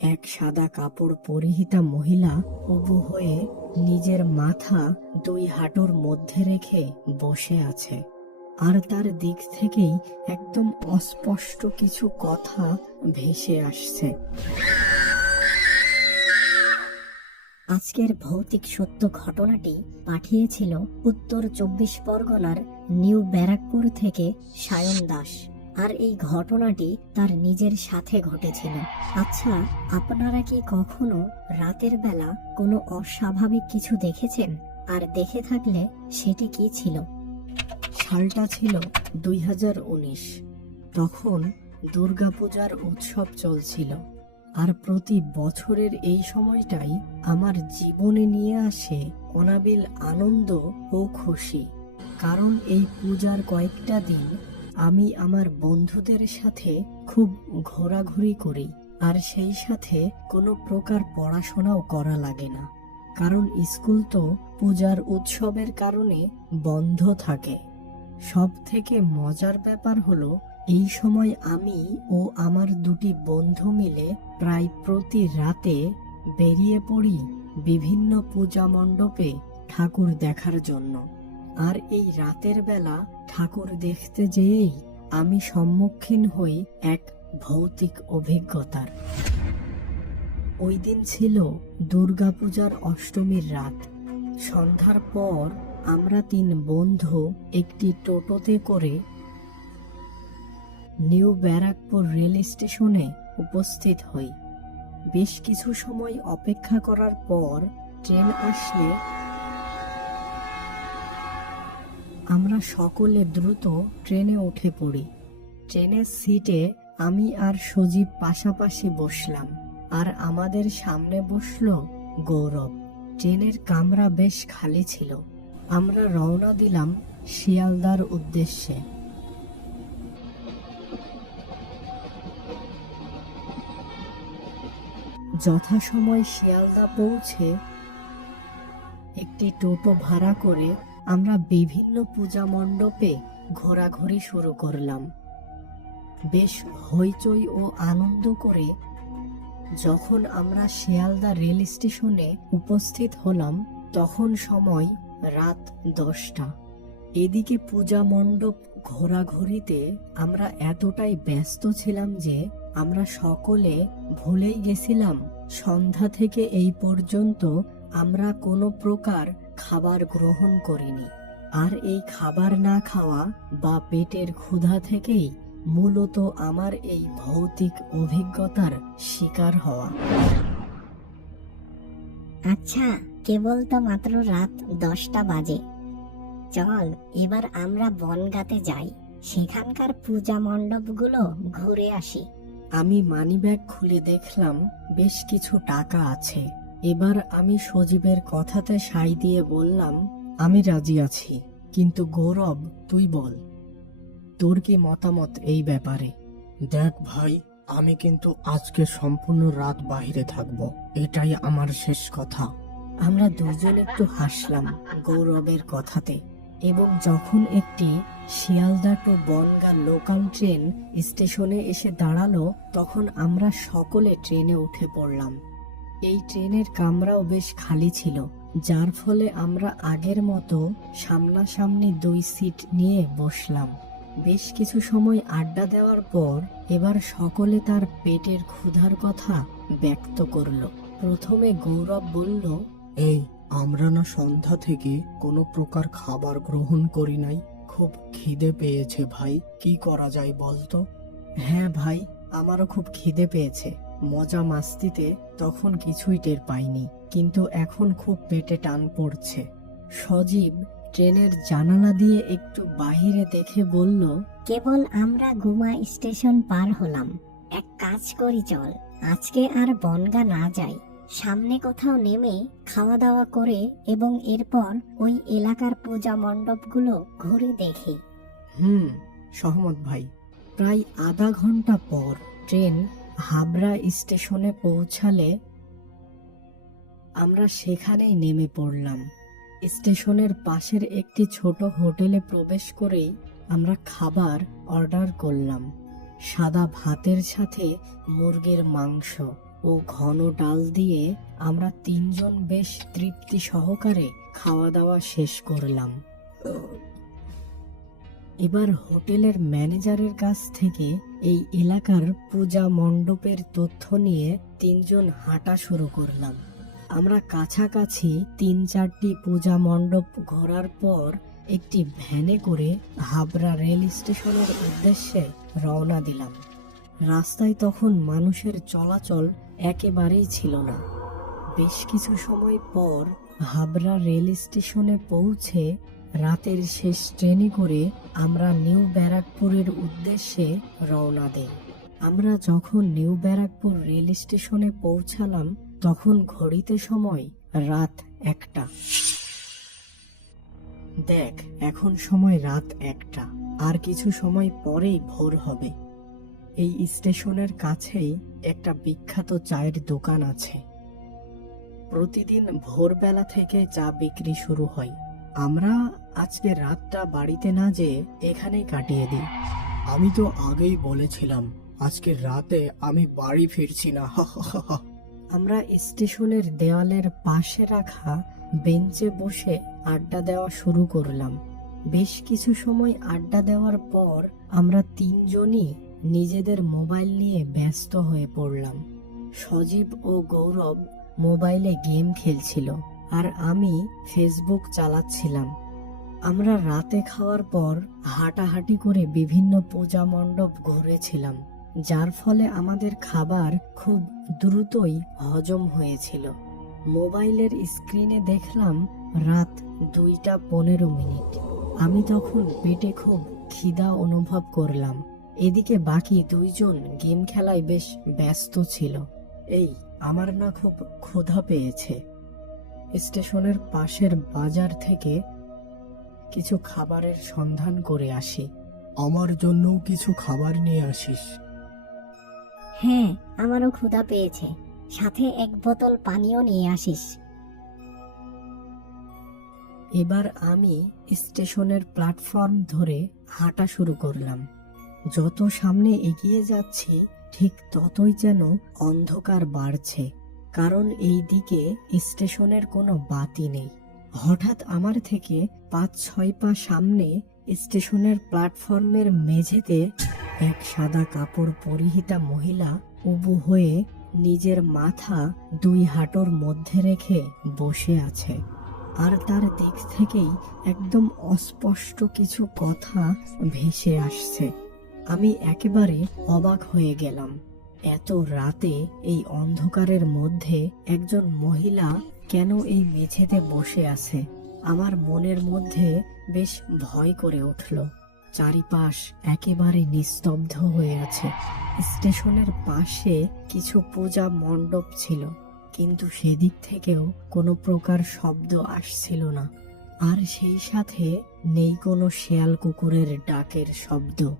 এক সাদা কাপড় পরিহিতা মহিলা উবু হয়ে নিজের মাথা দুই হাঁটুর মধ্যে রেখে বসে আছে। আর তার দিক থেকেই একদম অস্পষ্ট কিছু কথা ভেসে আসছে। আজকের ভৌতিক সত্য ঘটনাটি পাঠিয়েছিল উত্তর চব্বিশ পরগনার নিউ ব্যারাকপুর থেকে সায়ন দাস। আর এই ঘটনাটি তার নিজের সাথে ঘটেছিল। আচ্ছা আপনারা কি কখনো রাতের বেলা কোনো অস্বাভাবিক কিছু দেখেছেন? আর দেখে থাকলে সেটি কি ছিল? সালটা ছিল দুই হাজার উনিশ। তখন দুর্গাপূজার উৎসব চলছিল। আর প্রতি বছরের এই সময়টাই আমার জীবনে নিয়ে আসে অনাবিল আনন্দ ও খুশি। কারণ এই পূজার কয়েকটা দিন আমি আমার বন্ধুদের সাথে খুব ঘোরাঘুরি করি, আর সেই সাথে কোনো প্রকার পড়াশোনাও করা লাগে না। কারণ স্কুল তো পূজার উৎসবের কারণে বন্ধ থাকে। সব থেকে মজার ব্যাপার হলো, এই সময় আমি ও আমার দুটি বন্ধু মিলে প্রায় প্রতি রাতে বেরিয়ে পড়ি বিভিন্ন পূজা মণ্ডপে ঠাকুর দেখার জন্য। আর এই রাতের বেলা ঠাকুর দেখতে যেয়েই আমি সম্মুখীন হই এক ভৌতিক অভিজ্ঞতার। ওই দিন ছিল দুর্গাপূজার অষ্টমীর রাত। সন্ধ্যার পর আমরা তিন বন্ধু একটি টোটোতে করে নিউ ব্যারাকপুর রেল স্টেশনে উপস্থিত হই। বেশ কিছু সময় অপেক্ষা করার পর ট্রেন আসলে আমরা সকলে দ্রুত ট্রেনে উঠে পড়ি। ট্রেনের সিটে আমি আর সজীব পাশাপাশি বসলাম আর আমাদের সামনে বসল গৌরব। ট্রেনের কামরা বেশ খালি ছিল। আমরা রওনা দিলাম শিয়ালদার উদ্দেশ্যে। যথাসময় শিয়ালদা পৌঁছে একটি টোটো ভাড়া করে আমরা বিভিন্ন পূজা মণ্ডপে ঘোরাঘুরি শুরু করলাম। বেশ হইচই ও আনন্দ করে যখন আমরা শিয়ালদা রেল স্টেশনে উপস্থিত হলাম, তখন সময় রাত দশটা। এদিকে পূজা মণ্ডপ ঘোরাঘুরিতে আমরা এতটাই ব্যস্ত ছিলাম যে আমরা সকলে ভুলেই গেছিলাম। সন্ধ্যা থেকে এই পর্যন্ত আমরা কোনো প্রকার খাবার গ্রহণ করিনি। আর এই খাবার না খাওয়া বা পেটের ক্ষুধা থেকেই মূলত আমার এই ভৌতিক অভিজ্ঞতার শিকার হওয়া। আচ্ছা কেবল তো মাত্র রাত দশটা বাজে। চল এবার আমরা বনগাতে যাই। সেখানকার পূজা মণ্ডপগুলো ঘুরে আসি। আমি মানিব্যাগ খুলে দেখলাম বেশ কিছু টাকা আছে। এবার আমি সজীবের কথাতে সাই দিয়ে বললাম আমি রাজি আছি কিন্তু গৌরব তুই বল। তোর কি মতামত এই ব্যাপারে? দেখ ভাই আমি কিন্তু আজকে সম্পূর্ণ রাত বাহিরে থাকব এটাই আমার শেষ কথা। আমরা দুজন একটু হাসলাম গৌরবের কথাতে এবং যখন একটি Sealdah to Bangaon local train স্টেশনে এসে দাঁড়াল তখন আমরা সকলে ট্রেনে উঠে পড়লাম। এই ট্রেনের কামরাও বেশ খালি ছিল যার ফলে আমরা আগের মতো সামনাসামনি দুই সিট নিয়ে বসলাম। বেশ কিছু সময় আড্ডা দেওয়ার পর এবার সকলে তার পেটের ক্ষুধার কথা ব্যক্ত করল। প্রথমে গৌরব বলল এই আমরা না সন্ধ্যা থেকে কোনো প্রকার খাবার গ্রহণ করি নাই। খুব খিদে পেয়েছে ভাই। কি করা যায় বলতো? হ্যাঁ ভাই আমারও খুব খিদে পেয়েছে। মজা মাস্তিতে তখন কিছুই টের পাইনি কিন্তু এখন খুব পেটে টান পড়ছে। সজীব ট্রেনের জানালা দিয়ে একটু বাহিরে দেখে বলল কেবল আমরা গুমা স্টেশন পার হলাম। এক কাজ করি চল আজকে আর বনগা না যাই। সামনে কোথাও নেমে খাওয়া দাওয়া করে এবং এরপর ওই এলাকার পূজা মণ্ডপগুলো ঘুরে দেখি। হুম সহমত ভাই। প্রায় আধা ঘণ্টা পর ট্রেন হাবড়া স্টেশনে পৌঁছালে আমরা সেখানেই নেমে পড়লাম। স্টেশনের পাশের একটি ছোট হোটেলে প্রবেশ করেই আমরা খাবার অর্ডার করলাম। সাদা ভাতের সাথে মুরগির মাংস ও ঘন ডাল দিয়ে আমরা তিনজন বেশ তৃপ্তি সহকারে খাওয়া দাওয়া শেষ করলাম। এবার হোটেলের ম্যানেজারের কাছ থেকে এই এলাকার পূজা মণ্ডপের তথ্য নিয়ে তিনজন হাঁটা শুরু করলাম। আমরা কাছাকাছি তিন চারটি পূজা মণ্ডপ ঘোরার পর একটি ভ্যানে করে হাবড়া রেল স্টেশনের উদ্দেশ্যে রওনা দিলাম। রাস্তায় তখন মানুষের চলাচল একেবারেই ছিল না। বেশ কিছু সময় পর হাবড়া রেল স্টেশনে পৌঁছে রাতের শেষ ট্রেনে করে আমরা নিউ ব্যারাকপুরের উদ্দেশ্যে রওনা দেই। আমরা যখন নিউ ব্যারাকপুর রেল স্টেশনে পৌঁছালাম, তখন ঘড়িতে সময় রাত একটা। দেখ, এখন সময় রাত একটা, আর কিছু সময় পরেই ভোর হবে। এই স্টেশনের কাছেই একটা বিখ্যাত চায়ের দোকান আছে। প্রতিদিন ভোরবেলা থেকে চা বিক্রি শুরু হয়। আমরা আজকে রাতটা বাড়িতে না যেয়ে এখানেই কাটিয়ে দিই। আমি তো আগেই বলেছিলাম, আজকে রাতে আমি বাড়ি ফিরছি না। আমরা স্টেশনের দেওয়ালের পাশে রাখা বেঞ্চে বসে আড্ডা দেওয়া শুরু করলাম। বেশ কিছু সময় আড্ডা দেওয়ার পর আমরা তিনজনই নিজেদের মোবাইল নিয়ে ব্যস্ত হয়ে পড়লাম। সজীব ও গৌরব মোবাইলে গেম খেলছিল। আর আমি ফেসবুক চালাচ্ছিলাম। আমরা রাতে খাওয়ার পর হাঁটাহাঁটি করে বিভিন্ন পূজা মণ্ডপ ঘুরেছিলাম, যার ফলে আমাদের খাবার খুব দ্রুতই হজম হয়েছিল। মোবাইলের স্ক্রিনে দেখলাম রাত দুইটা পনেরো মিনিট। আমি তখন পেটে খুব খিদা অনুভব করলাম। এদিকে বাকি দুইজন গেম খেলায় বেশ ব্যস্ত ছিল। এই, আমার না খুব ক্ষুধা পেয়েছে। স্টেশনের পাশের বাজার থেকে কিছু খাবারের সন্ধান করে আসি। আমার জন্যও কিছু খাবার নিয়ে আসিস। হ্যাঁ আমারও ক্ষুধা পেয়েছে। সাথে এক বোতল পানিও নিয়ে আসিস। এবার আমি স্টেশনের প্ল্যাটফর্ম ধরে হাঁটা শুরু করলাম। যত সামনে এগিয়ে যাচ্ছি ঠিক ততই যেন অন্ধকার বাড়ছে। কারণ এই দিকে স্টেশনের কোনো বাতি নেই। হঠাৎ আমার থেকে পাঁচ ছয় পা সামনে স্টেশনের প্ল্যাটফর্মের মেঝেতে এক সাদা কাপড় পরিহিতা মহিলা উবু হয়ে নিজের মাথা দুই হাঁটুর মধ্যে রেখে বসে আছে। আর তার দিক থেকেই একদম অস্পষ্ট কিছু কথা ভেসে আসছে। আমি একেবারে অবাক হয়ে গেলাম। এত রাতে এই অন্ধকারের মধ্যে একজন মহিলা কেন এই মেঝেতে বসে আছে? আমার মনের মধ্যে বেশ ভয় করে উঠল। চারিপাশ একেবারে নিস্তব্ধ হয়ে আছে। স্টেশনের পাশে কিছু পূজা মণ্ডপ ছিল, কিন্তু সেদিক থেকেও কোনো প্রকার শব্দ আসছিল না। আর সেই সাথে নেই কোনো শেয়াল কুকুরের ডাকের শব্দ।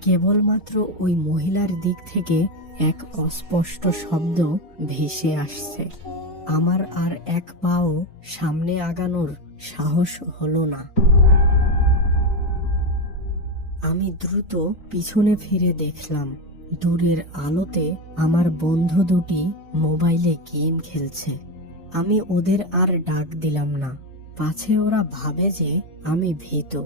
কেবলমাত্র ওই মহিলার দিক থেকে এক অস্পষ্ট শব্দ ভেসে আসছে। আমার আর এক পাও সামনে আগানোর সাহস হলো না। আমি দ্রুত পিছনে ফিরে দেখলাম, দূরের আলোতে আমার বন্ধু দুটি মোবাইলে গেম খেলছে। আমি ওদের আর ডাক দিলাম না। পাছে ওরা ভাবে যে আমি ভীত।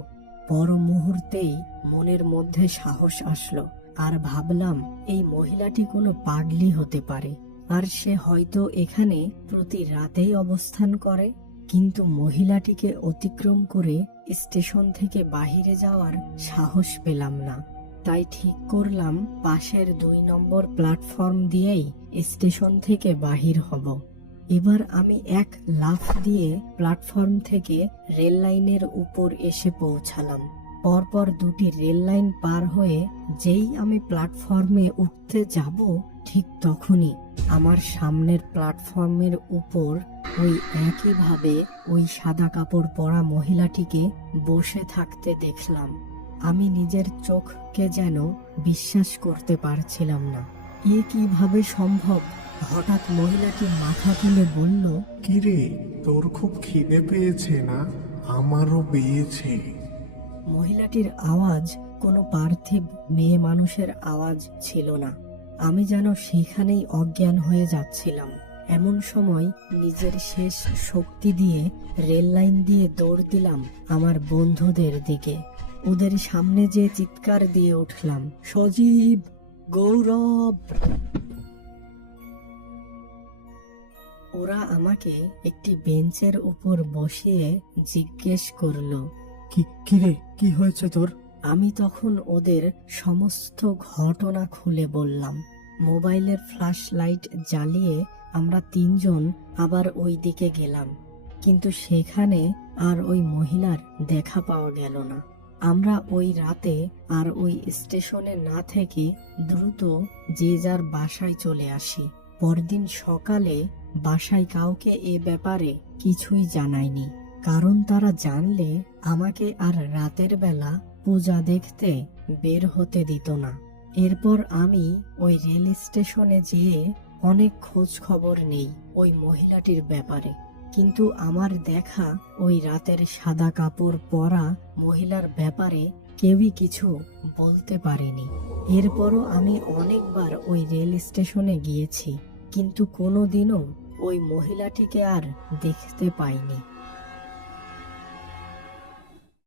পর মুহূর্তেই মনের মধ্যে সাহস আসলো। আর ভাবলাম, এই মহিলাটি কোনো পাগলি হতে পারে। আর সে হয়তো এখানে প্রতি রাতেই অবস্থান করে। কিন্তু মহিলাটিকে অতিক্রম করে স্টেশন থেকে বাহিরে যাওয়ার সাহস পেলাম না। তাই ঠিক করলাম, পাশের দুই নম্বর প্ল্যাটফর্ম দিয়েই স্টেশন থেকে বাহির হব। এবার আমি এক লাফ দিয়ে প্ল্যাটফর্ম থেকে রেল লাইনের উপর এসে পৌঁছালাম। পরপর দুটি রেল লাইন পার হয়ে যেই আমি প্ল্যাটফর্মে উঠতে যাব, ঠিক তখনই আমার সামনের প্ল্যাটফর্মের উপর ওই একইভাবে ওই সাদা কাপড় পরা মহিলাটিকে বসে থাকতে দেখলাম। আমি নিজের চোখকে যেন বিশ্বাস করতে পারছিলাম না। এ কীভাবে সম্ভব? হঠাৎ মহিলাটি মাথা তুলে বলল, কিরে, তোর খুব খিদে পেয়েছে না? আমারও পেয়েছে। মহিলাটির আওয়াজ কোনো পার্থিব মেয়ে মানুষের আওয়াজ ছিল না। আমি যেন সেখানেই অজ্ঞান হয়ে যাচ্ছিলাম। এমন সময় নিজের শেষ শক্তি দিয়ে রেল লাইন দিয়ে দৌড় দিলাম আমার বন্ধুদের দিকে। ওদের সামনে যে চিৎকার দিয়ে উঠলাম, সজীব, গৌরব! ওরা আমাকে একটি বেঞ্চের উপর বসিয়ে জিজ্ঞেস করল কি কি রে, কি হয়েছে তোর? আমি তখন ওদের সমস্ত ঘটনা খুলে বললাম। মোবাইলের ফ্ল্যাশ লাইট জ্বালিয়ে আমরা তিনজন আবার ওই দিকে গেলাম। কিন্তু সেখানে আর ওই মহিলার দেখা পাওয়া গেল না। আমরা ওই রাতে আর ওই স্টেশনে না থেকে দ্রুত যে যার বাসায় চলে আসি। পরদিন সকালে বাসায় কাউকে এ ব্যাপারে কিছুই জানায়নি। কারণ তারা জানলে আমাকে আর রাতের বেলা পূজা দেখতে বের হতে দিত না। এরপর আমি ওই রেল স্টেশনে যেয়ে অনেক খোঁজ খবর নেই ওই মহিলাটির ব্যাপারে। কিন্তু আমার দেখা ওই রাতের সাদা কাপড় পরা মহিলার ব্যাপারে কেউই কিছু বলতে পারেনি। এরপরও আমি অনেকবার ওই রেল স্টেশনে গিয়েছি, কিন্তু কোনোদিনও ওই মহিলাটিকে আর দেখতে পাইনি।